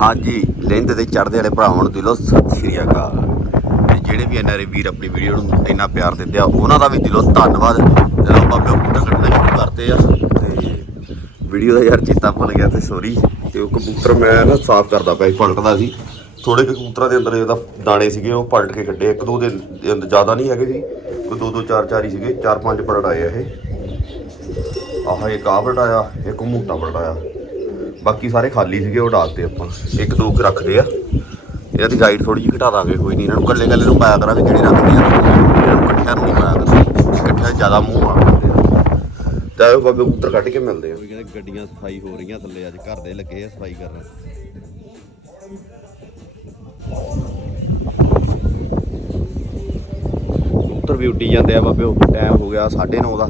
ਹਾਂਜੀ ਲੈਂਦ ਤੇ ਚੜਦੇ ਵਾਲੇ ਭਰਾਵਾਂ ਨੂੰ ਦਿਲੋਂ ਸਤਿ ਸ਼੍ਰੀ ਅਕਾਲ। ਤੇ ਜਿਹੜੇ ਵੀ ਐਨਆਰਏ ਵੀਰ ਆਪਣੀ ਵੀਡੀਓ ਨੂੰ ਇੰਨਾ ਪਿਆਰ ਦਿੰਦੇ ਆ, ਉਹਨਾਂ ਦਾ ਵੀ ਦਿਲੋਂ ਧੰਨਵਾਦ। ਜਦੋਂ ਆਪਾਂ ਕਬੂਤਰ ਕੱਢਣੇ ਸ਼ੁਰੂ ਕਰਦੇ ਆ। ਤੇ ਵੀਡੀਓ ਦਾ ਯਾਰ ਚੇਤਾ ਭੁੱਲ ਗਿਆ ਤੇ ਸੋਰੀ ਤੇ ਉਹ ਕਬੂਤਰ ਮੈਂ ਨਾ ਸਾਫ਼ ਕਰਦਾ ਪਿਆ ਪਲਟਦਾ ਸੀ। ਥੋੜੇ ਕਬੂਤਰਾਂ ਦੇ ਅੰਦਰ ਇਹਦਾ ਦਾਣੇ ਸੀਗੇ, ਉਹ ਪਲਟ ਕੇ ਕੱਢੇ। ਇੱਕ ਦੋ ਦੇ ਦੇ ਅੰਦਰ ਜ਼ਿਆਦਾ ਨਹੀਂ ਹੈਗੇ ਸੀ ਕੋਈ ਦੋ ਦੋ ਚਾਰ ਚਾਰ ਹੀ ਸੀਗੇ। ਚਾਰ ਪੰਜ ਪਲਟ ਆਏ ਆ ਇਹ। ਆਹ ਇੱਕ ਆਹ ਪਲਟਾਇਆ, ਇੱਕ ਮੋਟਾ ਪਲਟਾਇਆ। ਬਾਕੀ ਸਾਰੇ ਖਾਲੀ ਸੀਗੇ, ਉਹ ਡਾਲਤੇ ਆਪਾਂ। ਇੱਕ ਦੋ ਕੁ ਰੱਖਦੇ ਆ। ਇਹਨਾਂ ਦੀ ਗਾਈਡ ਥੋੜੀ ਜਿਹੀ ਘਟਾ ਦਾਂਗੇ, ਕੋਈ ਨਹੀਂ। ਇਹਨਾਂ ਨੂੰ ਕੱਲੇ ਕੱਲੇ ਨੂੰ ਪਾਇਆ ਕਰਾਂਗੇ, ਜਿਹੜੇ ਰੱਖਦੇ ਆ ਇਹਨਾਂ ਨੂੰ ਇਕੱਠਿਆਂ ਨੂੰ ਨਹੀਂ ਪਾਇਆ ਕਰਾਂਗੇ। ਇਕੱਠਿਆਂ 'ਚ ਜ਼ਿਆਦਾ ਮੂੰਹ ਮਾਰਦੇ ਆ। ਤਾਂ ਉਹ ਬਾਬੇ ਉੱਤਰ ਕੱਢ ਕੇ ਮਿਲਦੇ ਆ। ਵੀ ਕਹਿੰਦੇ ਗੱਡੀਆਂ ਸਫ਼ਾਈ ਹੋ ਰਹੀਆਂ ਥੱਲੇ, ਅੱਜ ਘਰ ਦੇ ਲੱਗੇ ਆ ਸਫ਼ਾਈ ਕਰਨ। ਉੱਤਰ ਵੀ ਉੱਡੀ ਜਾਂਦੇ ਆ ਬਾਬੇ ਟਾਈਮ ਹੋ ਗਿਆ 9:30 ਦਾ।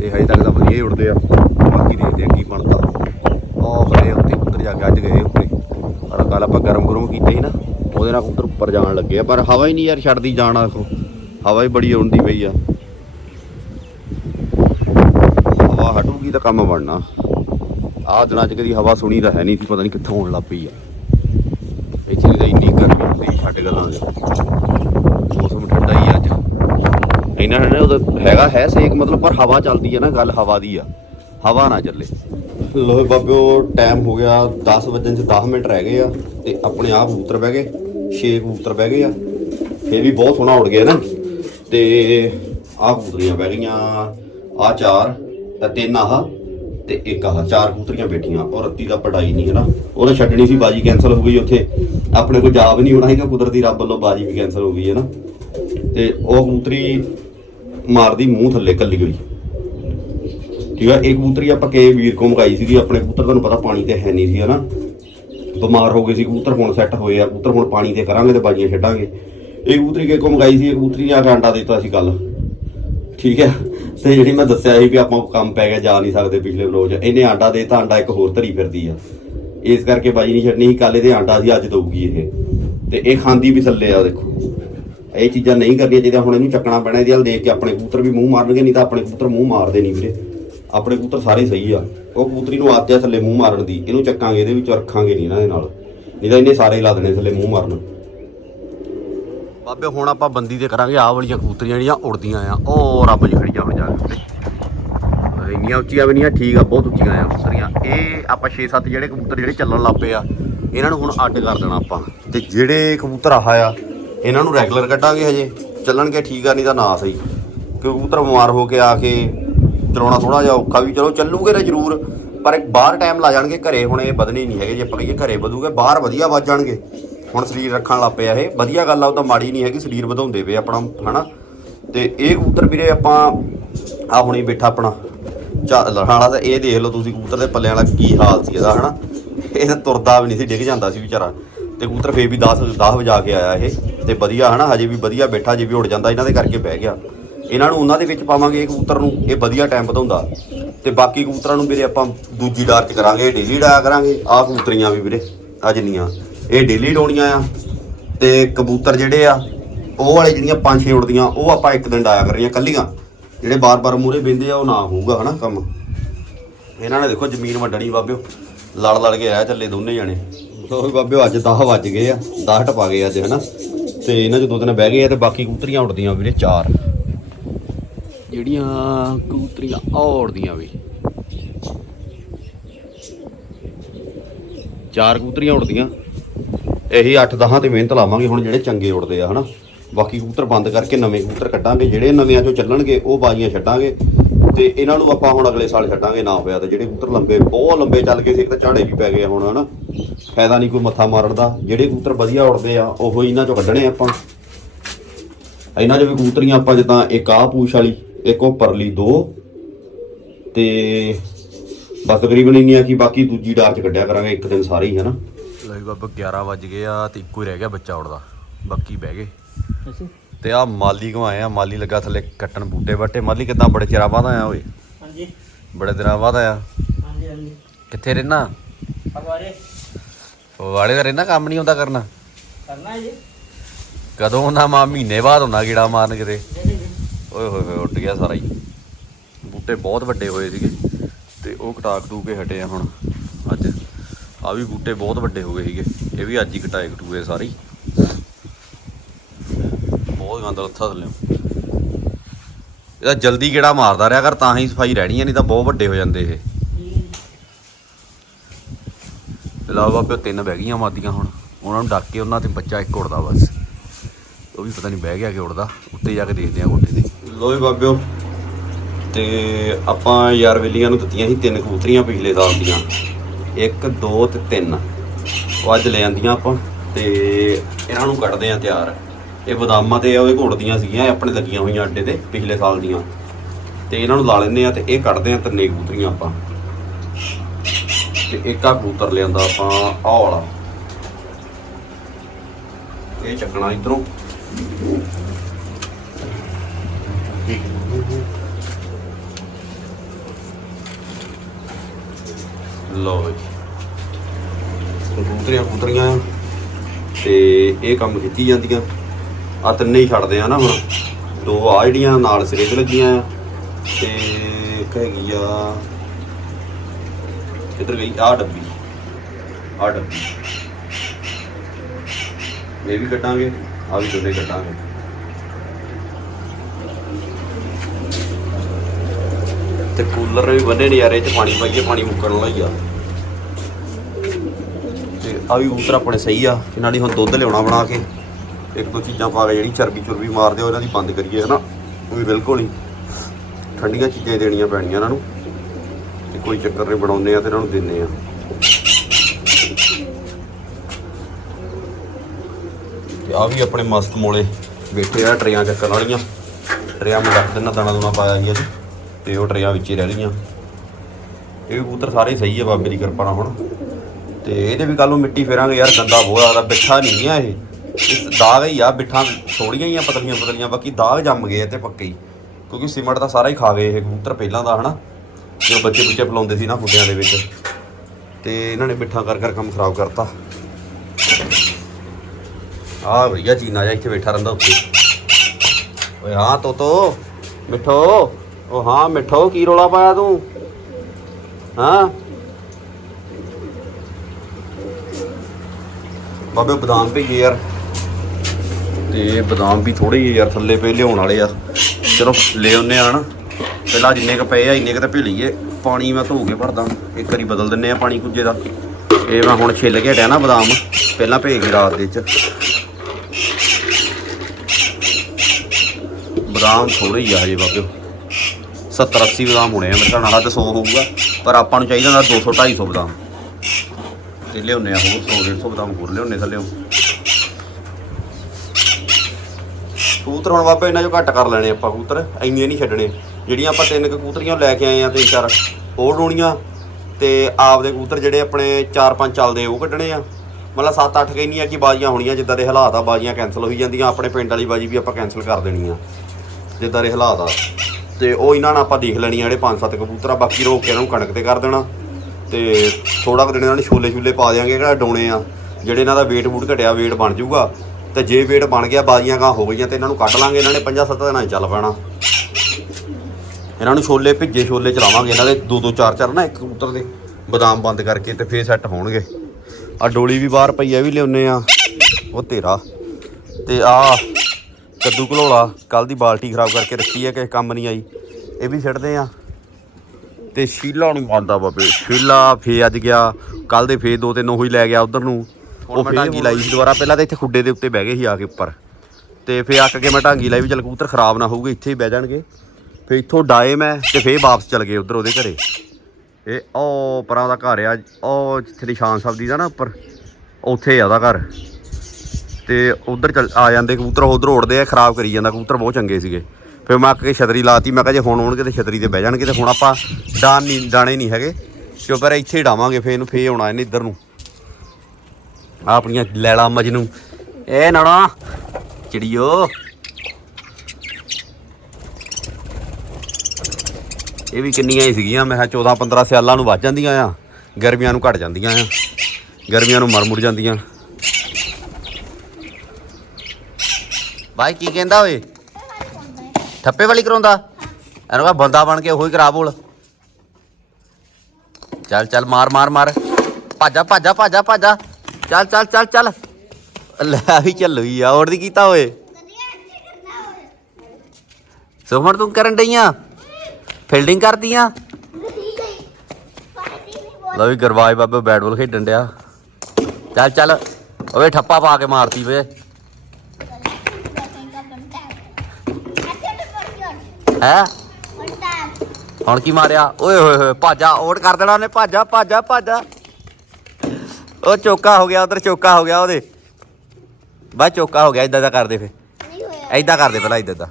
ਤੇ ਹਜੇ ਤੱਕ ਤਾਂ ਵਧੀਆ ਹੀ ਉੱਡਦੇ ਆ। ਬਾਕੀ ਦੇਖਦੇ ਆ ਕੀ ਬਣਦਾ। ਉਹ ਖੜੇ ਉੱਤੇ ਉੱਤਰ ਜਾ ਕੇ ਅੱਜ ਗਏ ਉੱਤੇ। ਪਰ ਕੱਲ ਆਪਾਂ ਗਰਮ ਗਰਮ ਕੀਤੇ ਸੀ ਨਾ, ਉਹਦੇ ਨਾਲ ਕਬੂਤਰ ਉੱਪਰ ਜਾਣ ਲੱਗੇ ਆ। ਪਰ ਹਵਾ ਹੀ ਨਹੀਂ ਯਾਰ ਛੱਡਦੀ ਜਾਣਾ ਦੇਖੋ ਹਵਾ ਹੀ ਬੜੀ ਆਉਂਦੀ ਪਈ ਆ। ਹਵਾ ਹਟੂਗੀ ਤਾਂ ਕੰਮ ਬਣਨਾ। ਆਹ ਦਿਨਾਂ ਚ ਕਦੀ ਹਵਾ ਸੁਣੀ ਤਾਂ ਹੈ ਨਹੀਂ ਸੀ, ਪਤਾ ਨਹੀਂ ਕਿੱਥੋਂ ਆਉਣ ਲੱਗ ਪਈ ਆ। ਇੱਥੇ ਤਾਂ ਇੰਨੀ ਗਰਮੀ ਹੁੰਦੀ ਛੱਡ ਗੱਲਾਂ ਮੌਸਮ ਠੰਡਾ ਹੀ ਆ ਅੱਜ। ਇਹਨਾਂ ਨੇ ਉਹ ਹੈਗਾ, ਹੈ ਸੇਕ ਮਤਲਬ, ਪਰ ਹਵਾ ਚੱਲਦੀ ਆ ਨਾ, ਗੱਲ ਹਵਾ ਦੀ ਆ। ਹਵਾ ਨਾ ਚੱਲੇ। ਲੋਹੇ ਬਾਬਿਓ ਟਾਈਮ ਹੋ ਗਿਆ 10 ਵਜੇ ਚ 10 ਮਿੰਟ ਰਹਿ ਗਏ ਆ ਤੇ ਆਪਣੇ ਆਪ ਕਬੂਤਰ ਬਹਿ ਗਏ, ਛੇ ਕਬੂਤਰ ਬਹਿ ਗਏ ਆ ਇਹ ਵੀ ਬਹੁਤ ਸੋਹਣਾ ਉੱਡ ਗਿਆ ਨਾ। ਤੇ ਆਹ ਕਬੂਤਰੀਆਂ ਬਹਿ ਗਈਆਂ ਆ ਚਾਰ, ਤੇ ਤਿੰਨ ਆਹ ਤੇ ਇੱਕ ਆਹ। ਚਾਰ ਕਬੂਤਰੀਆਂ ਬੈਠੀਆਂ ਔਰ ਰੱਤੀ ਦਾ ਪੜਾਈ ਨਹੀਂ ਹੈ ਨਾ। ਉਹਨੇ ਛੱਡਣੀ ਸੀ, ਬਾਜੀ ਕੈਨਸਲ ਹੋ ਗਈ ਉੱਥੇ। ਆਪਣੇ ਕੋਲ ਜਾ ਵੀ ਨਹੀਂ ਹੋਣਾ ਸੀਗਾ ਕੁਦਰਤੀ ਰੱਬ ਵੱਲੋਂ, ਬਾਜੀ ਵੀ ਕੈਨਸਲ ਹੋ ਗਈ ਹੈ ਨਾ। ਤੇ ਉਹ ਕਬੂਤਰੀ ਮਾਰਦੀ ਮੂੰਹ ਥੱਲੇ ਕੱਲੀ ਗਈ ਠੀਕ ਆ ਇਹ ਕਬੂਤਰੀ ਆਪਾਂ ਕੇ ਵੀਰ ਕੋ ਮਗਾਈ ਸੀਗੀ, ਆਪਣੇ ਕਬੂਤਰ ਤੁਹਾਨੂੰ ਪਤਾ ਪਾਣੀ ਤੇ ਹੈ ਨਹੀਂ ਸੀ, ਹਨਾ? ਬਿਮਾਰ ਹੋ ਗਏ ਸੀ, ਕਬੂਤਰ ਹੁਣ ਸੈੱਟ ਹੋਏ ਆ, ਕਬੂਤਰ ਹੁਣ ਪਾਣੀ ਤੇ ਕਰਾਂਗੇ ਤੇ ਬਾਜੀਆਂ ਛੱਡਾਂਗੇ। ਇਹ ਕਬੂਤਰੀ ਕੇ ਕੋ ਮਗਾਈ ਸੀ, ਇਹ ਕਬੂਤਰੀ ਨੇ ਆ ਕੇ ਅੰਡਾ ਦਿੱਤਾ ਸੀ ਕੱਲ। ਠੀਕ ਹੈ ਤੇ ਜਿਹੜੀ ਮੈਂ ਦੱਸਿਆ ਸੀ ਵੀ ਆਪਾਂ ਕੰਮ ਪੈ ਗਿਆ, ਜਾ ਨਹੀਂ ਸਕਦੇ ਪਿਛਲੇ ਵਲੋਗ 'ਚ। ਇਹਨੇ ਆਂਡਾ ਦੇਤਾ ਆਂਡਾ ਇੱਕ ਹੋਰ ਧਰੀ ਫਿਰਦੀ ਆ। ਇਸ ਕਰਕੇ ਬਾਜੀ ਨਹੀਂ ਛੱਡਣੀ ਸੀ ਕੱਲ ਇਹਦੇ ਆਂਡਾ ਸੀ ਅੱਜ ਦਊਗੀ ਇਹ। ਤੇ ਇਹ ਖਾਂਦੀ ਵੀ ਥੱਲੇ ਆ, ਦੇਖੋ। ਇਹ ਚੀਜ਼ਾਂ ਨਹੀਂ ਕਰਨੀਆਂ ਚਾਹੀਦੀਆਂ, ਹੁਣ ਇਹਨੂੰ ਚੱਕਣਾ ਪੈਣਾ, ਇਹਦੇ ਵੱਲ ਦੇਖ ਕੇ ਆਪਣੇ ਕਬੂਤਰ ਵੀ ਮੂੰਹ ਮਾਰਨਗੇ, ਨਹੀਂ ਤਾਂ ਆਪਣੇ ਕਬੂਤਰ ਮੂੰਹ ਮਾਰਦੇ ਨਹੀਂ ਵੀਰੇ। ਆਪਣੇ ਕਬੂਤਰ ਸਾਰੇ ਸਹੀ ਆ। ਉਹ ਕਬੂਤਰੀ ਨੂੰ ਆਦਤ ਥੱਲੇ ਮੂੰਹ ਮਾਰਨ ਦੀ। ਇਹਨੂੰ ਚੱਕਾਂਗੇ ਇਹਦੇ ਵਿੱਚ ਰੱਖਾਂਗੇ ਨਹੀਂ ਇਹਨਾਂ ਦੇ ਨਾਲ। ਨਹੀਂ ਤਾਂ ਇਹਨੇ ਸਾਰੇ ਹੀ ਲਾ ਦੇਣੇ ਥੱਲੇ ਮੂੰਹ ਮਾਰਨ। ਬਾਬੇ, ਹੁਣ ਆਪਾਂ ਬੰਦੀ ਤੇ ਕਰਾਂਗੇ। ਆਹ ਵਾਲੀਆਂ ਕਬੂਤਰੀਆਂ ਜਿਹੜੀਆਂ ਉੜਦੀਆਂ ਆ, ਉਹ ਰੱਬ ਜੀ ਖੜੀਆਂ ਹੋ ਜਾ ਕੇ ਇੰਨੀਆਂ ਉੱਚੀਆਂ ਵੀ ਨਹੀਂ ਆ, ਠੀਕ ਆ, ਬਹੁਤ ਉੱਚੀਆਂ ਆ ਕਬੂਤਰੀਆਂ। ਇਹ ਆਪਾਂ 6-7 ਜਿਹੜੇ ਕਬੂਤਰ ਜਿਹੜੇ ਚੱਲਣ ਲੱਗ ਪਏ ਆ, ਇਹਨਾਂ ਨੂੰ ਹੁਣ ਅੱਡ ਕਰ ਦੇਣਾ ਆਪਾਂ। ਤੇ ਜਿਹੜੇ ਕਬੂਤਰ ਆਹ ਆ, ਇਹਨਾਂ ਨੂੰ ਰੈਗੂਲਰ ਕੱਢਾਂਗੇ ਹਜੇ। ਚੱਲਣਗੇ ਠੀਕ ਆ, ਨਹੀਂ ਤਾਂ ਨਾ ਸਹੀ। ਕਬੂਤਰ ਬਿਮਾਰ ਹੋ ਕੇ ਆ ਕੇ ਚਲਾਉਣਾ ਥੋੜਾ ਜਿਹਾ ਔਖਾ ਵੀ ਚਲੋ ਚੱਲੂਗੇ ਤਾਂ ਜ਼ਰੂਰ, ਪਰ ਇੱਕ ਬਾਹਰ ਟਾਈਮ ਲਾ ਜਾਣਗੇ ਘਰੇ, ਹੁਣ ਇਹ ਵਧਣੇ ਨਹੀਂ ਹੈਗੇ, ਜੇ ਆਪਾਂ ਕਹੀਏ ਘਰੇ ਵਧੂਗੇ, ਬਾਹਰ ਵਧੀਆ ਵੱਜ ਜਾਣਗੇ। ਹੁਣ ਸਰੀਰ ਰੱਖਣ ਲੱਗ ਪਿਆ ਇਹ, ਵਧੀਆ ਗੱਲ ਆ, ਉਹ ਤਾਂ ਮਾੜੀ ਨਹੀਂ ਹੈਗੀ, ਸਰੀਰ ਵਧਾਉਂਦੇ ਪਏ ਆਪਣਾ, ਹਨਾ? ਤੇ ਇਹ ਕਬੂਤਰ ਵੀਰੇ ਆਪਾਂ, ਆ ਹੁਣੀ ਬੈਠਾ ਆਪਣਾ। ਚੱਲ ਤਾਂ ਇਹ ਦੇਖ ਲਓ ਤੁਸੀਂ, ਕਬੂਤਰ ਦੇ ਪੱਲਿਆਂ ਵਾਲਾ ਕੀ ਹਾਲ ਸੀ ਇਹਦਾ, ਹਨਾ? ਇਹ ਤਾਂ ਤੁਰਦਾ ਵੀ ਨਹੀਂ ਸੀ, ਡਿੱਗ ਜਾਂਦਾ ਸੀ ਵਿਚਾਰਾ। ਤੇ ਕਬੂਤਰ ਫੇਰ ਵੀ 10 10 ਵਜਾ ਕੇ ਆਇਆ ਇਹ, ਤੇ ਵਧੀਆ, ਹਨਾ? ਹਜੇ ਵੀ ਵਧੀਆ ਬੈਠਾ ਜੇ ਵੀ ਉੱਡ ਜਾਂਦਾ, ਇਹਨਾਂ ਦੇ ਕਰਕੇ ਬਹਿ ਗਿਆ। ਇਹਨਾਂ ਨੂੰ ਉਹਨਾਂ ਦੇ ਵਿੱਚ ਪਾਵਾਂਗੇ ਇਹ ਕਬੂਤਰ ਨੂੰ, ਇਹ ਵਧੀਆ ਟਾਈਮ ਵਧਾਉਂਦਾ ਤੇ ਬਾਕੀ ਕਬੂਤਰਾਂ ਨੂੰ ਵੀਰੇ ਆਪਾਂ ਦੂਜੀ ਡਾਰ ਚ ਕਰਾਂਗੇ ਡੇਲੀ ਡਾਇਆ ਕਰਾਂਗੇ। ਆਹ ਕਬੂਤਰੀਆਂ ਵੀ ਵੀਰੇ ਆ ਜਿੰਨੀਆਂ। ਇਹ ਡੇਲੀ ਡਾਉਣੀਆਂ ਆ। ਤੇ ਕਬੂਤਰ ਜਿਹੜੇ ਆ, ਉਹ ਵਾਲੇ ਜਿਹੜੀਆਂ ਪੰਜ ਛੇ ਉੜਦੀਆਂ ਉਹ ਆਪਾਂ ਇੱਕ ਦਿਨ ਡਾਇਆ ਕਰਨੀਆਂ ਕੱਲੀਆਂ। ਜਿਹੜੇ ਬਾਰ-ਬਾਰ ਮੂਰੇ ਬਿੰਦੇ ਆ, ਉਹ ਨਾ ਹੋਊਗਾ, ਹਨਾ, ਕੰਮ। ਇਹਨਾਂ ਨੇ ਦੇਖੋ ਜ਼ਮੀਨ ਵੰਡਣੀ ਬਾਬਿਓ। ਲੜ ਲੜ ਕੇ ਰਹਿ ਚੱਲੇ ਦੋਨੇ ਜਾਣੇ। ਲੋ ਬਾਬਿਓ ਅੱਜ 10 ਵੱਜ ਗਏ ਆ 10 ਟਪਾ ਗਏ ਅੱਜ, ਹਨਾ। ਤੇ ਇਹਨਾਂ ਚ ਦੋ ਦਿਨ ਬਹਿ ਗਏ ਆ ਤੇ ਬਾਕੀ ਕਬੂਤਰੀਆਂ ਉੱਡਦੀਆਂ ਵੀਰੇ ਚਾਰ। ਜਿਹੜੀਆਂ ਕਬੂਤਰੀਆਂ ਉਹ ਵੀ। ਚਾਰ ਕਬੂਤਰੀਆਂ ਉੜਦੀਆਂ ਇਹੀ 8-10 ਤੇ ਮਿਹਨਤ ਲਾਵਾਂਗੇ ਹੁਣ ਜਿਹੜੇ ਚੰਗੇ ਉੜਦੇ ਆ, ਹਨਾ? ਬਾਕੀ ਕਬੂਤਰ ਬੰਦ ਕਰਕੇ ਨਵੇਂ ਕਬੂਤਰ ਕੱਢਾਂਗੇ, ਜਿਹੜੇ ਨਵਿਆਂ ਚੋਂ ਚੱਲਣਗੇ, ਉਹ ਬਾਜ਼ੀਆਂ ਛੱਡਾਂਗੇ। ਤੇ ਇਹਨਾਂ ਨੂੰ ਆਪਾਂ ਹੁਣ ਅਗਲੇ ਸਾਲ ਛੱਡਾਂਗੇ ਨਾ ਹੋਇਆ ਤੇ ਜਿਹੜੇ ਕਬੂਤਰ ਲੰਬੇ, ਬਹੁਤ ਲੰਬੇ ਚੱਲ ਗਏ ਸੀ, ਇੱਕ ਤਾਂ ਝਾੜੇ ਵੀ ਪੈ ਗਏ ਆ ਹੁਣ, ਹਨਾ? ਫਾਇਦਾ ਨਹੀਂ ਕੋਈ ਮੱਥਾ ਮਾਰਨ ਦਾ। ਜਿਹੜੇ ਕਬੂਤਰ ਵਧੀਆ ਉੜਦੇ ਆ, ਉਹ ਇਹਨਾਂ ਚੋਂ ਕੱਢਣੇ ਆਪਾਂ। ਇਹਨਾਂ ਚੋਂ ਵੀ ਕਬੂਤਰੀਆਂ ਆਪਾਂ ਜਿੱਦਾਂ ਇੱਕ ਆਹ ਪੂਛ ਵਾਲੀ ਇੱਕ ਉਹ ਪਰਲੀ ਦੋ ਤੇ ਬਸ ਤਕਰੀਬਨ ਇੰਨੀਆਂ ਕੀ ਬਾਕੀ ਦੂਜੀ ਡਾਰ ਚ ਕੱਢਿਆ ਕਰਾਂਗੇ ਇੱਕ ਦਿਨ ਸਾਰੇ ਹੀ ਹਨਾ? ਲਈ ਬਾਬਾ 11 ਵੱਜ ਗਏ ਆ ਤੇ ਇੱਕੋ ਹੀ ਰਹਿ ਗਿਆ ਬੱਚਾ ਉੜਦਾ ਬਾਕੀ ਬਹਿ ਗਏ। ਅੱਛਾ। ਤੇ ਆ ਮਾਲੀ ਘਵਾਏ ਆ ਮਾਲੀ ਲੱਗਾ ਥੱਲੇ ਕੱਟਣ ਬੂਟੇ ਬਾਟੇ। ਮਾਲੀ ਕਿਦਾਂ ਬੜੇ ਚਿਰਾਂ ਬਾਅਦ ਆਇਆ ਓਏ? ਹਾਂਜੀ। ਬੜੇ ਦਿਨਾਂ ਬਾਅਦ ਆਇਆ। ਹਾਂਜੀ ਹਾਂਜੀ। ਕਿੱਥੇ ਰਹਿਣਾ? ਅਖਬਾਰੇ ਵਾਲੇ ਦਾ ਰਹਿਣਾ ਕੰਮ ਨਹੀਂ ਹੁੰਦਾ ਕਰਨਾ? ਕਰਨਾ ਹੈ ਜੀ। ਕਦੋਂ ਹੁੰਦਾ ਮਾ ਮਹੀਨੇ ਬਾਅਦ ਹੁੰਦਾ ਕੀੜਾ ਮਾਰਨ ਕਿਤੇ? ਓਏ ਹੋਏ ਹੋਏ, ਉੱਡ ਗਿਆ ਸਾਰਾ ਹੀ। ਬੂਟੇ ਬਹੁਤ ਵੱਡੇ ਹੋਏ ਸੀਗੇ ਤੇ ਉਹ ਕਟਾ ਕਟੂ ਕੇ ਹਟੇ ਆ ਹੁਣ। ਅੱਜ ਆ ਵੀ ਬੂਟੇ ਬਹੁਤ ਵੱਡੇ ਹੋ ਗਏ ਸੀਗੇ। ਇਹ ਵੀ ਅੱਜ ਹੀ ਕਟਾਏ ਕਟੂਏ ਸਾਰੇ ਹੀ। ਬਹੁਤ ਗੰਦ ਲੱਥਾ ਥੱਲੇ ਇਹਦਾ ਜਲਦੀ ਕਿਹੜਾ ਮਾਰਦਾ ਰਿਹਾ ਕਰ, ਤਾਂ ਹੀ ਸਫ਼ਾਈ ਰਹਿਣੀ ਹੈ ਨਹੀਂ ਤਾਂ ਬਹੁਤ ਵੱਡੇ ਹੋ ਜਾਂਦੇ ਇਹ। ਤੇ ਲਾ ਤਿੰਨ ਬਹਿ ਗਈਆਂ ਮਾਦੀਆਂ ਹੁਣ। ਉਹਨਾਂ ਨੂੰ ਡੱਕ ਕੇ ਉਹਨਾਂ ਤੇ ਬੱਚਾ ਇੱਕ ਉੜਦਾ ਬਸ। ਉਹ ਵੀ ਪਤਾ ਨਹੀਂ ਬਹਿ ਗਿਆ ਕਿ ਉੜਦਾ। ਉੱਤੇ ਜਾ ਕੇ ਦੇਖਦੇ ਆ ਕੋਠੇ ਤੇ। ਲੋ ਵੀ ਬਾਬਿਓ, ਤੇ ਆਪਾਂ ਯਾਰ ਵੇਲੀਆਂ ਨੂੰ ਦਿੱਤੀਆਂ ਸੀ ਤਿੰਨ ਕਬੂਤਰੀਆਂ ਪਿਛਲੇ ਸਾਲ ਦੀਆਂ। ਇੱਕ, ਦੋ ਤੇ ਤਿੰਨ। ਉਹ ਅੱਜ ਲੈ ਆਂਦੀਆਂ ਆਪਾਂ, ਤੇ ਇਹਨਾਂ ਨੂੰ ਕੱਢਦੇ ਆ ਤਿਆਰ। ਇਹ ਬਦਾਮਾਂ ਤੇ ਉਹ ਘੋੜਦੀਆਂ ਸੀਗੀਆਂ ਆਪਣੇ ਲੱਗੀਆਂ ਹੋਈਆਂ ਅੱਡੇ ਤੇ ਪਿਛਲੇ ਸਾਲ ਦੀਆਂ। ਤੇ ਇਹਨਾਂ ਨੂੰ ਲਾ ਲੈਂਦੇ ਆ ਤੇ ਇਹ ਕੱਢਦੇ ਆ ਤਿੰਨੇ ਕਬੂਤਰੀਆਂ ਆਪਾਂ। ਤੇ ਇੱਕ ਆ ਕਬੂਤਰ ਲਿਆਂਦਾ ਆਪਾਂ, ਆਹ ਵਾਲਾ। ਇਹ ਚੱਕਣਾ ਇਧਰੋਂ। ਲਓ ਜੀ ਕਬੂਤਰੀਆਂ ਕਬੂਤਰੀਆਂ ਆ। ਤੇ ਇਹ ਕੰਮ ਕੀਤੀ ਜਾਂਦੀਆਂ। ਆ ਤਿੰਨੇ ਹੀ ਛੱਡਦੇ ਆ ਨਾ ਹੁਣ। ਦੋ ਆ ਜਿਹੜੀਆਂ ਨਾਲ ਸਿਰੇ ਤੇ ਲੱਗੀਆਂ ਆ। ਤੇ ਇੱਕ ਹੈਗੀ ਆ ਇੱਧਰ ਗਈ? ਆ ਡੱਬੀ। ਆ ਡੱਬੀ। ਇਹ ਵੀ ਕੱਟਾਂਗੇ ਆ ਵੀ ਦੋਨੇ ਕੱਟਾਂਗੇ ਤੇ ਕੂਲਰ ਵੀ ਬੰਨੇ ਨੇ ਯਾਰ, ਇਹ ਚ ਪਾਣੀ ਪਾਈਏ ਪਾਣੀ ਮੁੱਕਣ ਵਾਲਾ ਹੀ ਆ। ਤੇ ਆ ਵੀ ਕਬੂਤਰ ਆਪਣੇ ਸਹੀ ਆ, ਇਹਨਾਂ ਦੀ ਹੁਣ ਦੁੱਧ ਲਿਆਉਣਾ ਬਣਾ ਕੇ। ਇੱਕ ਦੋ ਚੀਜ਼ਾਂ ਪਾ ਕੇ ਜਿਹੜੀ ਚਰਬੀ ਚੁਰਬੀ ਮਾਰਦੇ ਹੋ ਇਹਨਾਂ ਦੀ ਬੰਦ ਕਰੀਏ, ਹਨਾ? ਉਹ ਵੀ ਬਿਲਕੁਲ ਹੀ ਠੰਡੀਆਂ ਚੀਜ਼ਾਂ ਹੀ ਦੇਣੀਆਂ ਪੈਣੀਆਂ ਇਹਨਾਂ ਨੂੰ। ਤੇ ਕੋਈ ਚੱਕਰ ਨਹੀਂ, ਬਣਾਉਂਦੇ ਆ ਤੇ ਇਹਨਾਂ ਨੂੰ ਦਿੰਨੇ ਆ। ਤੇ ਆ ਵੀ ਆਪਣੇ ਮਸਤ ਮੋਲੇ ਬੈਠੇ ਆ, ਟਰੇਆਂ ਚੱਕਣ ਵਾਲੀਆਂ। ਟਰੇਆਂ ਮੈਂ ਰੱਖ ਦਿੰਦਾ, ਦਾਣਾ ਦੂਣਾ ਪਾਇਆ ਜੀ। ਅੱਜ ਤੇ ਉਹ ਟਰੇਆਂ ਵਿੱਚ ਹੀ ਰਹਿ ਗਈਆਂ ਇਹ ਕਬੂਤਰ ਸਾਰੇ ਸਹੀ ਹੈ ਬਾਬੇ ਦੀ ਕਿਰਪਾ ਨਾਲ ਹੁਣ। ਤੇ ਇਹਦੇ ਵੀ ਕੱਲ ਨੂੰ ਮਿੱਟੀ ਫੇਰਾਂਗੇ ਯਾਰ, ਗੰਦਾ ਬਹੁਤ ਆਦਾ ਬਿੱਠਾ ਨਹੀਂ ਆ ਇਹ। ਇਹ ਦਾਗ ਹੀ ਆ, ਬਿੱਠਾਂ ਥੋੜੀਆਂ ਹੀ ਆ, ਪਤਲੀਆਂ ਪਤਲੀਆਂ, ਬਾਕੀ ਦਾਗ ਜੰਮ ਗਏ ਆ ਤੇ ਪੱਕੇ ਹੀ। ਕਿਉਂਕਿ ਸੀਮੈਂਟ ਤਾਂ ਸਾਰਾ ਹੀ ਖਾ ਗਏ ਇਹ ਕਬੂਤਰ ਪਹਿਲਾਂ ਦਾ, ਹਨਾ? ਜਦੋਂ ਬੱਚੇ ਬੁੱਚੇ ਫਲਾਉਂਦੇ ਸੀ ਨਾ ਫੁੱਟਿਆਂ ਦੇ ਵਿੱਚ। ਤੇ ਇਹਨਾਂ ਨੇ ਮਿੱਠਾ ਕਰ ਕਰ ਕੰਮ ਖਰਾਬ ਕਰਤਾ। ਆ ਵਧੀਆ ਚੀਨਾ ਜਾ ਇੱਥੇ ਬੈਠਾ ਰਹਿੰਦਾ ਉੱਤੇ ਓਏ ਹਾਂ ਤੋਤੋ, ਮਿੱਠੋ। ਉਹ ਹਾਂ, ਮਿੱਠੋ ਕੀ ਰੋਲਾ ਪਾਇਆ ਤੂੰ? ਹਾਂ? ਬਾਬੇ, ਬਦਾਮ ਭੇਜੇ ਯਾਰ। ਤੇ ਬਦਾਮ ਵੀ ਥੋੜੇ ਜਿਹੇ ਯਾਰ, ਥੱਲੇ ਪਏ ਲਿਆਉਣ ਵਾਲੇ ਆ ਚਲੋ, ਲੈ ਆਉਨੇ ਆ ਨਾ ਪਹਿਲਾਂ ਜਿੰਨੇ ਕ ਪਏ ਆ, ਇੰਨੇ ਕ ਤਾਂ ਭੇ ਪਾਣੀ ਮੈਂ ਧੋ ਕੇ ਭਰਦਾ। ਇੱਕ ਵਾਰੀ ਬਦਲ ਦਿੰਨੇ ਆ ਪਾਣੀ ਕੁੱਜੇ ਦਾ। ਇਹ ਮੈਂ ਹੁਣ ਛਿੱਲ ਕੇ ਹਟਿਆ ਨਾ ਬਦਾਮ। ਪਹਿਲਾਂ ਭੇਜ ਕੇ ਰਾਤ ਦੇ ਚ ਬਦਾਮ ਥੋੜੇ ਹੀ ਆ ਹਜੇ ਬਾਬੇ। 70 80 ਬਦਾਮ ਹੋਣੇ ਆ, ਮੇਰੇ ਹਿਸਾਬ ਨਾਲ ਤਾਂ 100 ਹੋਊਗਾ, ਪਰ ਆਪਾਂ ਨੂੰ ਚਾਹੀਦਾ ਹੁੰਦਾ 200 250 ਬਦਾਮ। ਤੇ ਲਿਆਉਨੇ ਆ ਹੋਰ 100 150 ਬਦਾਮ ਹੋਰ ਲਿਆਉਨੇ ਥੱਲੇੋਂ। ਕਬੂਤਰ ਹੁਣ ਬਾਬਾ ਇਹਨਾਂ ਚੋਂ ਘੱਟ ਕਰ ਲੈਣੇ ਆਪਾਂ ਕਬੂਤਰ, ਇੰਨੇ ਨਹੀਂ ਛੱਡਣੇ। ਜਿਹੜੀਆਂ ਆਪਾਂ ਤਿੰਨ ਕੁ ਕਬੂਤਰੀਆਂ ਲੈ ਕੇ ਆਏ ਆ ਤਿੰਨ ਚਾਰ ਉਹ ਡੋਣੀਆਂ ਤੇ ਆਪਦੇ ਕਬੂਤਰ ਜਿਹੜੇ ਆਪਣੇ 4-5 ਚੱਲਦੇ ਉਹ ਕੱਢਣੇ ਆ। ਮਤਲਬ 7-8 ਕਹਿੰਦੀਆਂ ਕਿ ਬਾਜ਼ੀਆਂ ਹੋਣੀਆਂ, ਜਿੱਦਾਂ ਦੇ ਹਾਲਾਤ ਆ, ਬਾਜ਼ੀਆਂ ਕੈਨਸਲ ਹੋਈ ਜਾਂਦੀਆਂ, ਆਪਣੇ ਪਿੰਡ ਵਾਲੀ ਬਾਜ਼ੀ ਵੀ ਆਪਾਂ ਕੈਨਸਲ ਕਰ ਦੇਣੀ ਆ। ਜਿੱਦਾਂ ਦੇ ਹਾਲਾਤ ਆ। ਤੇ ਉਹ ਇਹਨਾਂ ਨਾਲ ਆਪਾਂ ਦੇਖ ਲੈਣੀ ਆ ਜਿਹੜੇ 5-7 ਕਬੂਤਰ ਆ, ਬਾਕੀ ਰੋਕ ਕੇ ਇਹਨਾਂ ਨੂੰ ਕਣਕ ਤੇ ਕਰ ਦੇਣਾ। ਤੇ ਥੋੜਾ ਕੁ ਦਿਨ ਇਹਨਾਂ ਨੂੰ ਛੋਲੇ ਛੁਲੇ ਪਾ ਦਿਆਂਗੇ ਕਿਹੜਾ ਡੋਣੇ ਆ, ਜਿਹੜੇ ਇਹਨਾਂ ਦਾ weight ਵੂਟ ਘਟਿਆ, weight ਬਣ ਜਾਊਗਾ। ਤੇ ਜੇ weight ਬਣ ਗਿਆ, ਬਾਜ਼ੀਆਂ ਕਾਂ ਹੋ ਗਈਆਂ ਤੇ ਇਹਨਾਂ ਨੂੰ ਕੱਢ ਲਾਂਗੇ, ਇਹਨਾਂ ਨੇ 5-7 ਦਿਨਾਂ 'ਚ ਚੱਲ ਪੈਣਾ। ਇਹਨਾਂ ਨੂੰ ਛੋਲੇ ਭਿੱਜੇ ਛੋਲੇ ਚਲਾਵਾਂਗੇ, ਇਹਨਾਂ ਦੇ ਦੋ ਦੋ ਚਾਰ ਚਾਰ ਨਾ ਇੱਕ ਕਬੂਤਰ ਦੇ ਬਦਾਮ ਬੰਦ ਕਰਕੇ ਤੇ ਫੇਰ ਸੈੱਟ ਹੋਣਗੇ। ਆ ਡੋਲੀ ਵੀ ਬਾਹਰ ਪਈ ਆ ਵੀ ਲਿਆਉਨੇ ਆ। ਉਹ ਤੇਰਾ। ਤੇ ਆ ਕੱਦੂ ਘਲੋਲਾ ਕੱਲ ਦੀ ਬਾਲਟੀ ਖਰਾਬ ਕਰਕੇ ਰੱਖੀ ਹੈ ਕਿਸੇ ਕੰਮ ਨਹੀਂ ਆਈ। ਇਹ ਵੀ ਛੱਡਦੇ ਆ। ਤੇ ਸ਼ੀਲਾ ਨੂੰ ਪਾਉਂਦਾ ਬਾਬੇ ਸ਼ੀਲਾ ਫੇ ਅੱਜ ਗਿਆ ਕੱਲ ਦੇ ਫੇ ਦੋ ਤਿੰਨ ਉਹੀ ਲੈ ਗਿਆ ਉਧਰ ਨੂੰ। ਉਹ ਫੇ ਢਾਂਗੀ ਲਾਈ ਸੀ ਦੁਬਾਰਾ ਪਹਿਲਾਂ ਤਾਂ ਇੱਥੇ ਖੁੱਡੇ ਦੇ ਉੱਤੇ ਬਹਿ ਗਏ ਸੀ ਆ ਕੇ ਉੱਪਰ। ਤੇ ਫੇ ਅੱਕ ਕੇ ਮੈਂ ਢਾਂਗੀ ਲਾਈ ਵੀ ਚੱਲ ਕਬੂਤਰ ਖਰਾਬ ਨਾ ਹੋਊਗੇ ਇੱਥੇ ਹੀ ਬਹਿ ਜਾਣਗੇ। ਫੇ ਇੱਥੋਂ ਡਾਏ ਮੈਂ ਤੇ ਫੇ ਵਾਪਸ ਚਲ ਗਏ ਉਧਰ ਉਹਦੇ ਘਰੇ। ਇਹ ਉਹ ਪਰਾਂ ਦਾ ਘਰ ਆ ਉਹ ਜਿੱਥੇ ਨਿਸ਼ਾਨ ਸਾਹਿਬ ਦੀ ਦਾ ਨਾ ਉੱਪਰ ਉੱਥੇ ਆ ਉਹਦਾ ਘਰ। ਤੇ ਉਧਰ ਚੱਲ ਆ ਜਾਂਦੇ, ਕਬੂਤਰ ਉਧਰ ਉੜਦੇ ਆ, ਖਰਾਬ ਕਰੀ ਜਾਂਦਾ, ਕਬੂਤਰ ਬਹੁਤ ਚੰਗੇ ਸੀਗੇ। ਫਿਰ ਮੈਂ ਅੱਕ ਕੇ ਛਤਰੀ ਲਾਤੀ, ਮੈਂ ਕਿਹਾ ਜੇ ਹੁਣ ਆਉਣਗੇ ਤੇ ਛਤਰੀ ਤੇ ਬਹਿ ਜਾਣਗੇ ਤੇ ਹੁਣ ਆਪਾਂ ਡਾਣ ਨਹੀਂ ਡਾਣੇ ਨਹੀਂ ਹੈਗੇ ਕਿਉਂ ਪਰ ਇੱਥੇ ਹੀ ਡਾਵਾਂਗੇ ਫੇ ਇਹਨੂੰ ਫੇਰ ਆਉਣਾ ਇਹਨੇ ਇੱਧਰ ਨੂੰ। ਆ ਆਪਣੀਆਂ ਲੈਲਾ ਮਜਨੂੰ। ਇਹ ਨਣਾ ਚਿੜੀਓ। ਇਹ ਵੀ ਕਿੰਨੀਆਂ ਹੀ ਸੀਗੀਆਂ, ਮੈਂ ਕਿਹਾ 14 15 ਸਿਆਲਾਂ ਨੂੰ ਵੱਜ ਜਾਂਦੀਆਂ ਆ, ਗਰਮੀਆਂ ਨੂੰ ਘਟ ਜਾਂਦੀਆਂ ਆ, ਗਰਮੀਆਂ ਨੂੰ ਮਰ ਮੁਰ ਜਾਂਦੀਆਂ। ਭਾਈ ਕੀ ਕਹਿੰਦਾ ਓਏ? ਠੱਪੇ ਵਾਲੀ ਕਰਾਉਂਦਾ? ਇਹਨੂੰ ਕਹਾ ਬੰਦਾ ਬਣ ਕੇ ਉਹੀ ਕਰਾ ਬੋਲ। ਚੱਲ ਚੱਲ, ਮਾਰ ਮਾਰ ਮਾਰ। ਭਾਜਾ ਭਾਜਾ ਭਾਜਾ ਭਾਜਾ। ਚੱਲ ਚੱਲ ਚੱਲ ਚੱਲ। ਲੈ ਵੀ ਚੱਲੂ ਹੀ ਆ। ਹੋਰ ਦੀ ਕੀਤਾ ਓਏ? ਸੁਖਮਣ ਤੂੰ ਕਰਨ ਡਈਆਂ ਫੀਲਡਿੰਗ ਕਰਦੀਆਂ? ਲਓ ਵੀ ਗਰਵਾਜ ਬਾਬੇ ਬੈਟ ਬਾਲ ਖੇਡਣ ਡਿਆ। ਚੱਲ ਚੱਲ। ਓਏ, ਠੱਪਾ ਪਾ ਕੇ ਮਾਰਤੀ ਵੇ ਹੈ? ਹੁਣ ਕੀ ਮਾਰਿਆ? ਓਏ ਹੋਏ ਹੋਏ ਭਾਜਾ ਆਊਟ ਕਰ ਦੇਣਾ ਉਹਨੇ ਭਾਜਾ ਭਾਜਾ ਭਾਜਾ। ਉਹ ਚੋਕਾ ਹੋ ਗਿਆ ਉਧਰ ਚੋਕਾ ਹੋ ਗਿਆ ਉਹਦੇ। ਬਸ ਚੋਕਾ ਹੋ ਗਿਆ ਇਦਾਂ ਦਾ ਕਰਦੇ ਫੇ ਇਦਾਂ ਕਰਦੇ ਪਹਿਲਾਂ ਇਦਾਂ ਦਾ।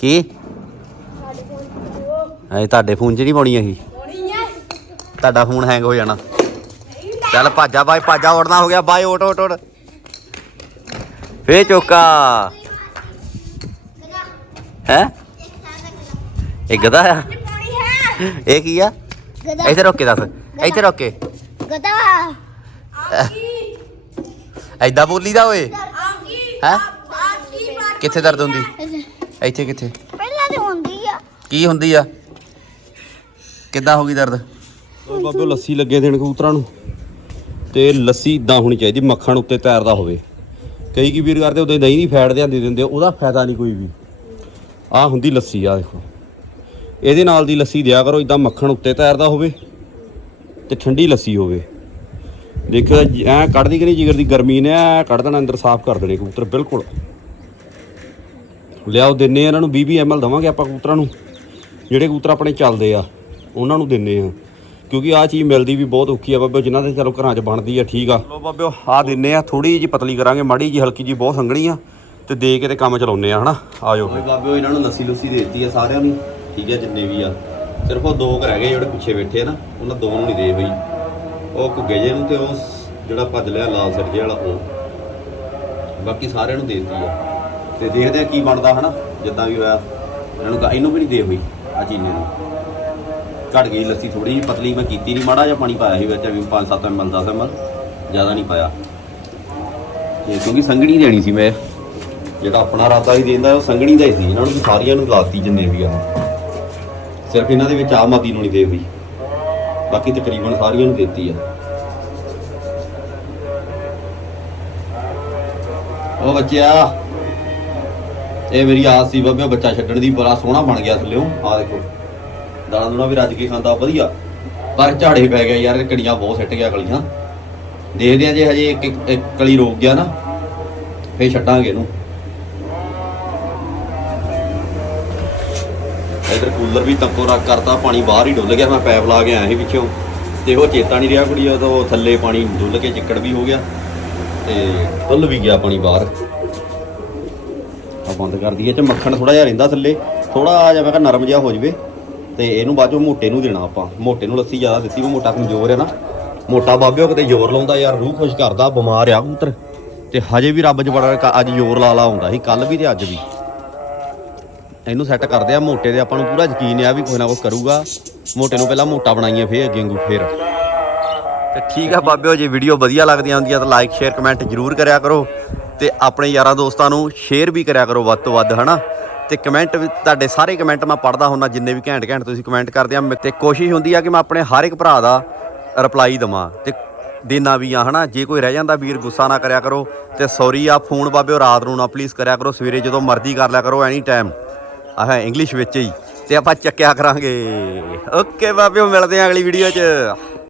ਕੀ? ਐ ਤੁਹਾਡੇ ਫੋਨ 'ਚ ਨਹੀਂ ਪਾਉਣੀ ਅਸੀਂ। ਤੁਹਾਡਾ ਫੋਨ ਹੈਂਗ ਹੋ ਜਾਣਾ। ਚੱਲ ਭਾਜਾ ਬਾਈ ਭਾਜਾ ਉੜਨਾ ਹੋ ਗਿਆ। ਬਾਈ ਓਟ ਓਟ ਓਟ ਫੇ ਚੋਕਾ। ਹੈ? ਇਹ ਗਦਾ ਆ? ਇਹ ਕੀ ਆ? ਇੱਥੇ ਰੋਕ ਕੇ ਦੱਸ। ਇੱਥੇ ਰੋਕ ਕੇ। ਗਦਾ ਐਦਾਂ ਬੋਲੀ ਦਾ ਓਏ। ਹੈ? ਕਿੱਥੇ ਦਰਦ ਹੁੰਦੀ? ਇੱਥੇ ਕਿੱਥੇ? ਪਹਿਲਾਂ ਤੇ ਹੁੰਦੀ ਆ। ਕੀ ਹੁੰਦੀ ਆ? ਕਿੱਦਾਂ ਹੋ ਗਈ ਦਰਦ? ਬਾਬੇ ਲੱਸੀ ਲੱਗੇ ਦੇਣ ਕਬੂਤਰਾਂ ਨੂੰ। ਤੇ ਲੱਸੀ ਇਦਾਂ ਹੋਣੀ ਚਾਹੀਦੀ ਮੱਖਣ ਉੱਤੇ ਤੈਰਦਾ ਹੋਵੇ। ਕਈ ਕੀ ਵੀਰ ਕਰਦੇ ਉਦੋਂ ਦਹੀਂ ਦੀ ਫੈਟ ਦੇ ਦਿੰਦੇ, ਉਹਦਾ ਫਾਇਦਾ ਨਹੀਂ ਕੋਈ ਵੀ। ਆਹ ਹੁੰਦੀ ਲੱਸੀ ਆ ਦੇਖੋ। ਇਹਦੇ ਨਾਲ ਦੀ ਲੱਸੀ ਦਿਆ ਕਰੋ ਇਦਾਂ ਮੱਖਣ ਉੱਤੇ ਤੈਰਦਾ ਹੋਵੇ ਤੇ ਠੰਡੀ ਲੱਸੀ ਹੋਵੇ। ਦੇਖੋ ਐ ਕੱਢਦੀ ਕਿ ਨਹੀਂ ਜਿਗਰ ਦੀ, ਗਰਮੀ ਨੇ ਐ ਕੱਢ ਦੇਣਾ, ਅੰਦਰ ਸਾਫ਼ ਕਰ ਦੇਣੇ ਕਬੂਤਰ, ਬਿਲਕੁਲ। ਲਿਆਓ, ਦਿੰਨੇ ਆ ਇਹਨਾਂ ਨੂੰ 20 20 ml ਦਵਾਂਗੇ ਆਪਾਂ ਕਬੂਤਰਾਂ ਨੂੰ। ਜਿਹੜੇ ਕਬੂਤਰ ਆਪਣੇ ਚੱਲਦੇ ਆ, ਉਹਨਾਂ ਨੂੰ ਦਿੰਨੇ ਆ। ਕਿਉਂਕਿ ਆ ਚੀਜ਼ ਮਿਲਦੀ ਵੀ ਬਹੁਤ ਔਖੀ ਆ ਬਾਬੇ ਜਿਨ੍ਹਾਂ ਦੇ ਚਲੋ ਘਰਾਂ 'ਚ ਬਣਦੀ ਆ ਠੀਕ ਆ। ਲੋ ਬਾਬੇ ਆ ਦਿੰਨੇ ਆ ਥੋੜੀ ਜਿਹੀ ਪਤਲੀ ਕਰਾਂਗੇ ਮਾੜੀ ਜੀ ਹਲਕੀ ਜੀ ਬਹੁਤ ਸੰਘਣੀ ਆ ਤੇ ਦੇ ਕੇ ਤੇ ਕੰਮ ਚਲਾਉਨੇ ਆ ਹਨਾ? ਆਜੋ। ਬਾਬੇ ਇਹਨਾਂ ਨੂੰ ਲੱਸੀ ਲੁੱਸੀ ਦੇ ਦਿੱਤੀ ਆ ਸਾਰਿਆਂ ਨੂੰ ਠੀਕ ਆ ਜਿੰਨੇ ਵੀ ਆ। ਸਿਰਫ ਉਹ ਦੋ ਕੁ ਰਹਿ ਗਏ ਜਿਹੜੇ ਪਿੱਛੇ ਬੈਠੇ ਆ ਨਾ ਉਹਨਾਂ ਦੋ ਨੂੰ ਨਹੀਂ ਦੇ ਬਈ। ਉਹ ਘੁੱਗੇ ਜੇ ਨੂੰ ਤੇ ਉਹ ਜਿਹੜਾ ਭੱਜ ਲਿਆ ਲਾਲ ਸਰਜੇ ਵਾਲਾ ਉਹ। ਬਾਕੀ ਸਾਰਿਆਂ ਨੂੰ ਦੇ ਦਿੱਤੀ ਆ। ਤੇ ਦੇਖਦੇ ਆ ਕੀ ਬਣਦਾ ਹਨਾ? ਜਿੱਦਾਂ ਵੀ ਹੋਇਆ। ਇਹਨਾਂ ਨੂੰ ਇਹਨੂੰ ਵੀ ਨਹੀਂ ਦੇ ਹੋਈ ਆ ਚੀਨੇ ਨੂੰ। ਘਟ ਗਈ, ਲੱਸੀ ਥੋੜੀ ਜਿਹੀ ਪਤਲੀ ਮੈਂ ਕੀਤੀ ਨਹੀਂ, ਮਾੜਾ ਜਿਹਾ ਪਾਣੀ ਪਾਇਆ ਸੀ ਵਿੱਚ ਵੀ 5-7 ml 10 ml ਜ਼ਿਆਦਾ ਨਹੀਂ ਪਾਇਆ। ਤੇ ਕਿਉਂਕਿ ਸੰਘਣੀ ਦੇਣੀ ਸੀ ਮੈਂ। ਜਿਹੜਾ ਆਪਣਾ ਰਾਤਾ ਹੀ ਦੇਂਦਾ, ਉਹ ਸੰਘਣੀ ਦਾ ਹੀ ਸੀ, ਇਹਨਾਂ ਨੂੰ ਸਾਰੀਆਂ ਨੂੰ ਲਾਤੀ ਜਿੰਨੇ ਵੀ ਆ। ਸਿਰਫ ਇਹਨਾਂ ਦੇ ਵਿੱਚ ਆ ਮਾਦੀ ਨੂੰ ਨਹੀਂ ਦੇ ਹੋਈ। ਬਾਕੀ ਤਕਰੀਬਨ ਸਾਰੀਆਂ ਨੂੰ ਦਿੱਤੀ ਆ। ਉਹ ਬੱਚਿਆ, ਇਹ ਮੇਰੀ ਆਸ ਸੀ ਬਾਬੇ ਬੱਚਾ ਛੱਡਣ ਦੀ, ਬੜਾ ਸੋਹਣਾ ਬਣ ਗਿਆ ਥੱਲਿਓ। ਆ ਦੇਖੋ। ਦਾਣਾ ਦੂਣਾ ਵੀ ਰੱਜ ਕੇ ਖਾਂਦਾ, ਵਧੀਆ। ਪਰ ਝਾੜੇ ਪੈ ਗਿਆ ਯਾਰ, ਕੜੀਆਂ ਬਹੁਤ ਸਿੱਟ ਗਿਆ ਕਲੀਆਂ। ਦੇਖਦੇ ਆ ਜੇ ਹਜੇ ਇੱਕ ਇੱਕ- ਕਲੀ ਰੋਕ ਗਿਆ ਨਾ, ਫੇਰ ਛੱਡਾਂਗੇ ਇਹਨੂੰ। ਇਧਰ ਕੂਲਰ ਵੀ ਤੱਕੋ ਰੱਖ ਕਰਤਾ, ਪਾਣੀ ਬਾਹਰ ਹੀ ਡੁੱਲ ਗਿਆ, ਮੈਂ ਪੈਪ ਲਾ ਕੇ ਆਇਆ ਸੀ ਪਿੱਛੋਂ। ਤੇ ਉਹ ਚੇਤਾ ਨਹੀਂ ਰਿਹਾ ਕੁੜੀ ਉਹ ਥੱਲੇ ਪਾਣੀ ਡੁੱਲ ਕੇ ਚਿੱਕੜ ਵੀ ਹੋ ਗਿਆ, ਤੇ ਡੁੱਲ ਵੀ ਗਿਆ ਪਾਣੀ ਬਾਹਰ। ਆ ਬੰਦ ਕਰ ਦਈਏ ਤੇ ਮੱਖਣ ਥੋੜਾ ਜਿਹਾ ਰਹਿੰਦਾ ਥੱਲੇ। ਥੋੜਾ ਜਿਹਾ ਮੈਂ ਕਿਹਾ ਨਰਮ ਜਿਹਾ ਹੋ ਜਵੇ। ਤੇ ਇਹਨੂੰ ਬਾਅਦ ਮੋਟੇ ਨੂੰ ਦੇਣਾ ਆਪਾਂ। ਮੋਟੇ ਨੂੰ ਲੱਸੀ ਜ਼ਿਆਦਾ ਦਿੱਤੀ, ਉਹ ਮੋਟਾ ਕਮਜ਼ੋਰ ਹੈ ਨਾ। ਮੋਟਾ ਬਾਬਿਓ ਕਿਤੇ ਜ਼ੋਰ ਲਾਉਂਦਾ ਯਾਰ, ਰੂਹ ਖੁਸ਼ ਕਰਦਾ, ਬਿਮਾਰ ਆ ਕਬੂਤਰ। ਤੇ ਹਜੇ ਵੀ ਰੱਬ 'ਚ ਬੜਾ ਅੱਜ ਜ਼ੋਰ ਲਾ ਲਾ ਹੁੰਦਾ ਸੀ ਕੱਲ ਵੀ ਤੇ ਅੱਜ ਵੀ। ਇਹਨੂੰ ਸੈੱਟ ਕਰਦੇ ਆ ਮੋਟੇ ਦੇ, ਆਪਾਂ ਨੂੰ ਪੂਰਾ ਯਕੀਨ ਆ ਵੀ ਕੋਈ ਨਾ ਕੋਈ ਕਰੂਗਾ। ਮੋਟੇ ਨੂੰ ਪਹਿਲਾਂ ਮੋਟਾ ਬਣਾਈਏ ਫੇਰ ਅੱਗੇ ਵਾਂਗੂ ਫੇਰ। ਤੇ ਠੀਕ ਆ ਬਾਬਿਓ, ਜੇ ਵੀਡੀਓ ਵਧੀਆ ਲੱਗਦੀਆਂ ਹੁੰਦੀਆਂ ਤਾਂ ਲਾਈਕ ਸ਼ੇਅਰ ਕਮੈਂਟ ਜਰੂਰ ਕਰਿਆ ਕਰੋ। ਤੇ ਆਪਣੇ ਯਾਰਾਂ ਦੋਸਤਾਂ ਨੂੰ ਸ਼ੇਅਰ ਵੀ ਕਰਿਆ ਕਰੋ ਵੱਧ ਤੋਂ ਵੱਧ, ਹਨਾ? ਤੇ ਕਮੈਂਟ ਵੀ ਤੁਹਾਡੇ ਸਾਰੇ ਕਮੈਂਟ ਮੈਂ ਪੜਦਾ ਹੁੰਦਾ, ਜਿੰਨੇ ਵੀ ਘੈਂਟ ਘੈਂਟ ਤੁਸੀਂ ਕਮੈਂਟ ਕਰਦੇ ਆ, ਮੈਂ- ਤੇ ਕੋਸ਼ਿਸ਼ ਹੁੰਦੀ ਆ ਕਿ ਮੈਂ ਆਪਣੇ ਹਰ ਇੱਕ ਭਰਾ ਦਾ ਰਿਪਲਾਈ ਦਵਾਂ। ਤੇ ਦੇਣਾ ਵੀ ਆ, ਹਨਾ? ਜੇ ਕੋਈ ਰਹਿ ਜਾਂਦਾ, ਵੀਰ ਗੁੱਸਾ ਨਾ ਕਰਿਆ ਕਰੋ। ਤੇ ਸੌਰੀ ਆ ਫੋਨ ਬਾਬਿਓ ਰਾਤ ਨੂੰ ਨਾ ਪਲੀਜ਼ ਕਰਿਆ ਕਰੋ। ਸਵੇਰੇ ਜਦੋਂ ਮਰਜ਼ੀ ਕਰ ਲਿਆ ਕਰੋ ਐਨੀ ਟਾਈਮ ਆਹ ਇੰਗਲਿਸ਼ ਵਿੱਚ ਹੀ। ਤੇ ਆਪਾਂ ਚੱਕਿਆ ਕਰਾਂਗੇ। ਓਕੇ ਬਾਬਿਓ ਮਿਲਦੇ ਆ ਅਗਲੀ ਵੀਡੀਓ 'ਚ।